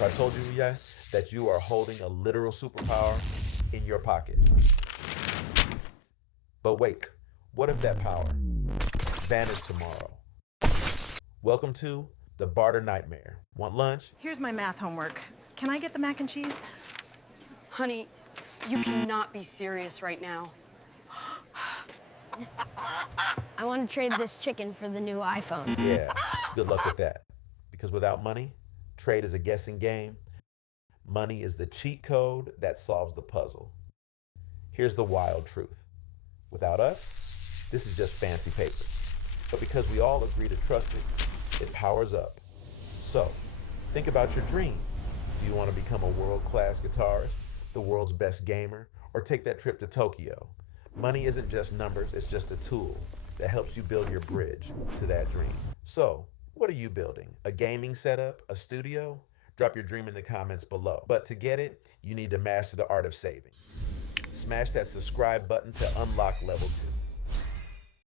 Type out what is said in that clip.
if I told you, yeah, that you are holding a literal superpower in your pocket? But wait, what if that power vanished tomorrow? Welcome to the Barter Nightmare. Want lunch? Here's my math homework. Can I get the mac and cheese? Honey, you cannot be serious right now. I want to trade this chicken for the new iPhone. Yeah, good luck with that. Because without money, trade is a guessing game. Money is the cheat code that solves the puzzle. Here's the wild truth. Without us, this is just fancy paper. But because we all agree to trust it powers up. So, think about your dream. Do you want to become a world-class guitarist, the world's best gamer, or take that trip to Tokyo? Money isn't just numbers, it's just a tool that helps you build your bridge to that dream. So, what are you building? A gaming setup? A studio? Drop your dream in the comments below. But to get it, you need to master the art of saving. Smash that subscribe button to unlock level 2.